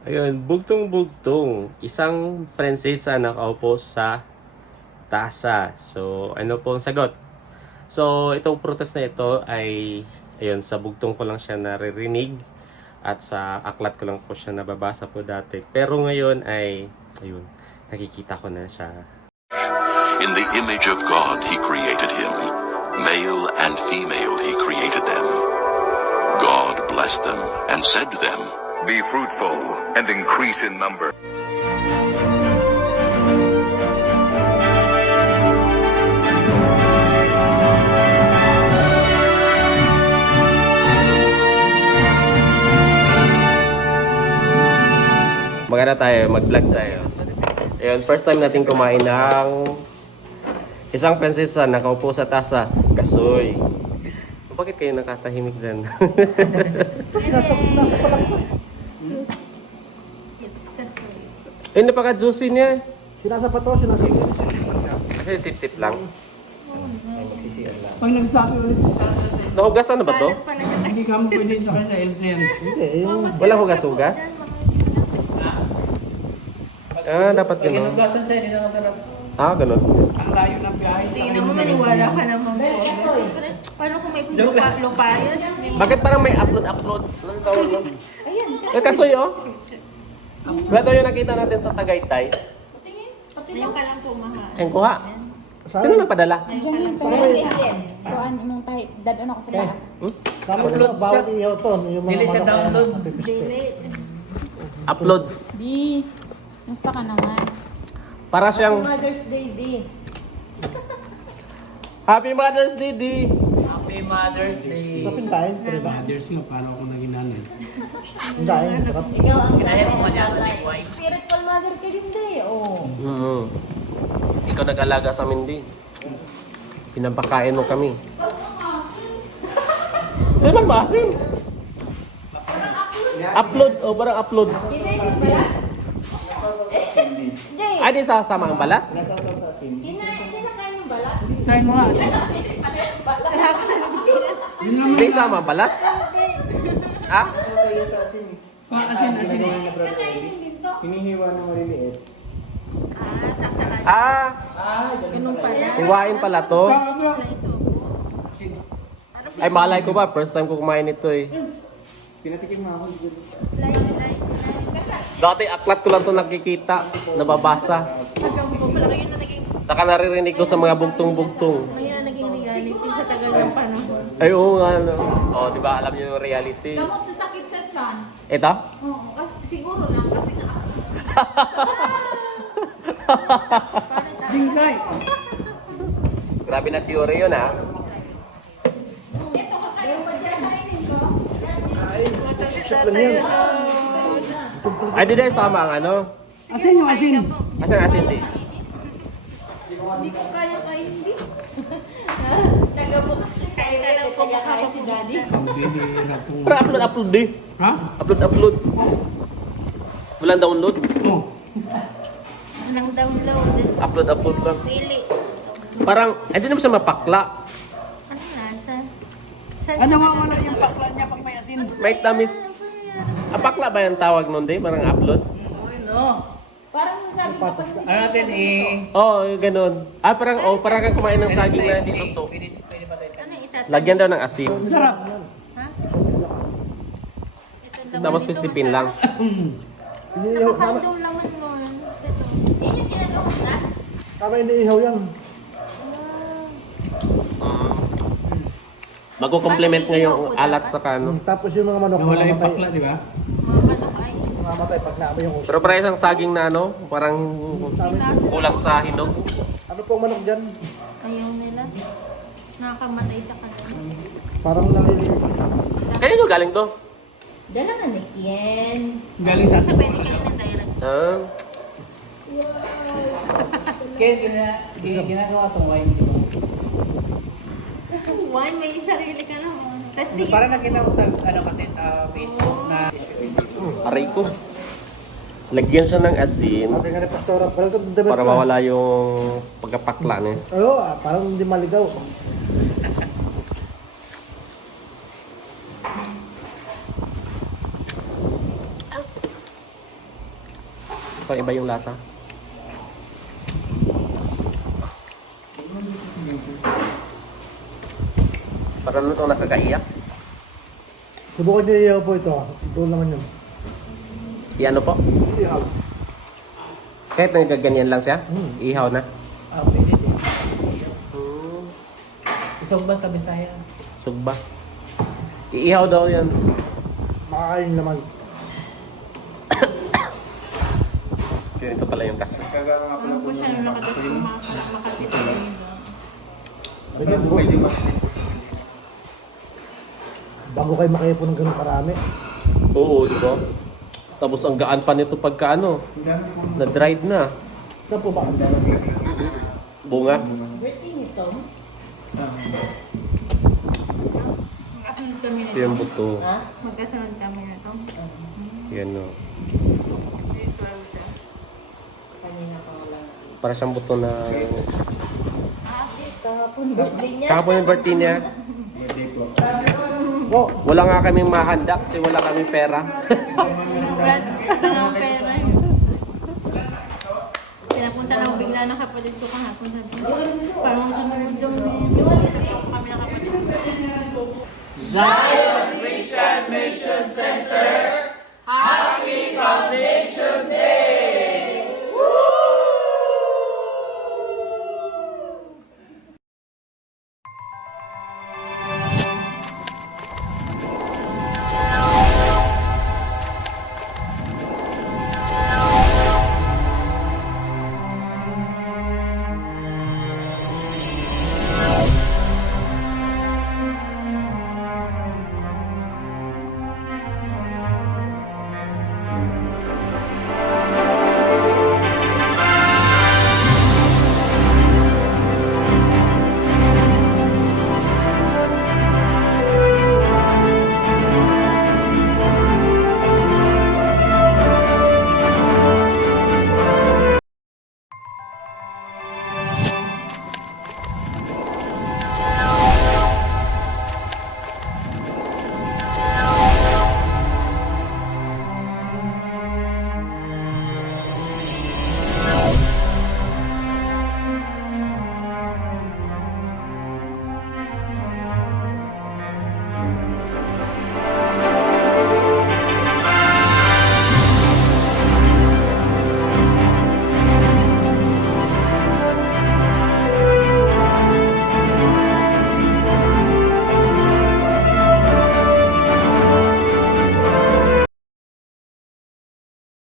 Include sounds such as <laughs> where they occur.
Ayun, bugtong-bugtong. Isang prinsesa nakaupo sa tasa. So, ano po ang sagot? So, itong protest na ito ay, ayun, sa bugtong ko lang siya naririnig at sa aklat ko lang po siya nababasa po dati. Pero ngayon ay, ayun, nakikita ko na siya. In the image of God, he created him. Male and female, he created them. God blessed them and said to them, Be fruitful and increase in number. Magana tayo, mag-vlog tayo. Ayun, first time natin kumain ng isang prinsesa nakaupo sa tasa. Kasoy. Bakit kayo nakatahimik dyan? <laughs> Nasa, nasa pa lang pa. It's kasi. Ay, napaka-juicy niya. Sinasa pa to, sinasa pa. Kasi sip-sip lang. Pag nagsabi ulit si Santa sa Nahugasan na ba to? Balat pala niya. hindi ka mo pwede sa kanya sa LTN. Hindi, yung... Walang hugas-hugas? Ah, dapat Pag gano'n. inugasan siya, hindi na masarap. Ah, gano'n. Ang layo ng biyahe sa Tingnan mo, maniwala ka naman po. Paano kung may lupa, lupa yun? Bakit parang may upload-upload? Anong tawag nun? Eh, kasoy, oh. Ito yung nakita natin sa Tagaytay. Ngayon ka lang pumaha. Ayun, kuha. Sino nagpadala? Yan. Kuan imong tahi dadon ako sa lakas. Sama nyo, bawal iyaw to. Yung mga Dili siya na- download. Upload. Di, musta ka naman? Para siyang Mother's Day, di. Happy Mother's Day, Di. Happy Mother's Day. Sa pintayin, pwede ba? Mother's nga, paano ako naging nanay? Pintayin, sarap. Ikaw ang Kinaya mo man yan, like wife. Spiritual mother ka din, di. Oh. Mm. Ikaw nag-alaga sa amin, Di. Pinampakain mo kami. Di man maasim. Upload. O, parang upload. Ay, di sasama ang balat? Try mo nga. <laughs> Di sama ang balat? Ha? Pa, asin, asin. Hinihiwa ng maliliit. Ah, Ganun pala. hiwain pala to. Asin. Ay, malay ko ba? First time ko kumain ito eh. Pinatikim mo ako. Slice, slice, slice. Dati aklat ko lang to nakikita, nababasa. Na Saka naririnig ko sa mga bugtong-bugtong. ngayon na naging reality sa tagal ng panahon. Ay, oo nga. No. Oh, di ba? Alam niyo yung reality. Gamot sa sakit sa tiyan. Ito? Oo, kasi siguro lang kasi nga. <laughs> Singkay. Grabe na theory yun, ha? Shot lang yan. Ay, di dahil sama ang ano? Asin yung asin. Asan ang asin, di? Hindi ko kaya kayo hindi. <laughs> Taga bukas Para upload, upload, di. Ha? Upload, upload. Walang download. Oh. Nang download. Upload, upload lang. Pili. Parang, ay, di naman siya mapakla. Ano nasa? Saan Ano mawala yung pakla niya pag may asin? May tamis. Ah, pakla ba yung tawag nun, di? Parang upload? Parang sabi ko pa Ano natin eh... Oo, oh, ganun. Ah, parang, oh, parang kang kumain ng saging na hindi to. Pwede, pwede pa tayo. Ano itatapos? Lagyan daw ng asin. Sarap. Ha? Ito laman Tapos nito, sisipin lang. <laughs> Nakakandong laman nun. Yun yung ginagawa ko na. tama iniihaw yan. Magko-complement nga yung alat sa kano. Tapos yung mga manok, Nawala yung pakla, di ba? Mga manok ay. Mamamatay pag naamoy yung uso. Pero para isang saging na ano, parang kulang sa hinog. Ano pong manok dyan? Ayaw nila. Nakakamatay sa kanila. Parang naliliit. Kanino galing to? Dala na ni Kien. Galing sa Siya pwede kayo ng direct. Ah, Kaya gina, gina- ginagawa itong wine. ba? <laughs> Why? May sarili ka naman. Tapos di Para nakita ko sa, ano kasi, sa Facebook na... aray ko. Lagyan siya ng asin Sabi nga ni Pastora, parang ito damit para mawala yung pagkapakla niya. Oo, ah, parang hindi maligaw. Parang iba yung lasa. Parang itong nakakaiyak? Subukan niyo iyaw po ito. Ito naman yun. Iano po? Iyaw. Kahit nagaganyan lang siya? Hmm. Ihaw na? Ah, pwede din. Isog ba sa Bisaya? Sugba. Iihaw daw yan. Makakain naman. <coughs> Yun, ito pala yung kaso. Kagawa nga pala Ano po siya ng nung nito. Ganyan po. Pwede po. Bago kayo makaipon ng ganun karami. Oo, di ba? Tapos ang gaan pa nito pagka ano, na-dried na. Saan po ba? Bunga. Birthday nito. Magkasunod kami nito. Ito buto. Yan o. Para siyang buto na... Ah, kahapon birthday niya. Kahapon yung birthday niya. Oh, wala nga kaming mahanda kasi wala kaming pera. <laughs> Sobrang ng pera. Pinapunta na ako bigla ng kapatid ko kahapon. Parang tinulong ni kami ng kapatid ko. Zion Christian Mission Center, happy company!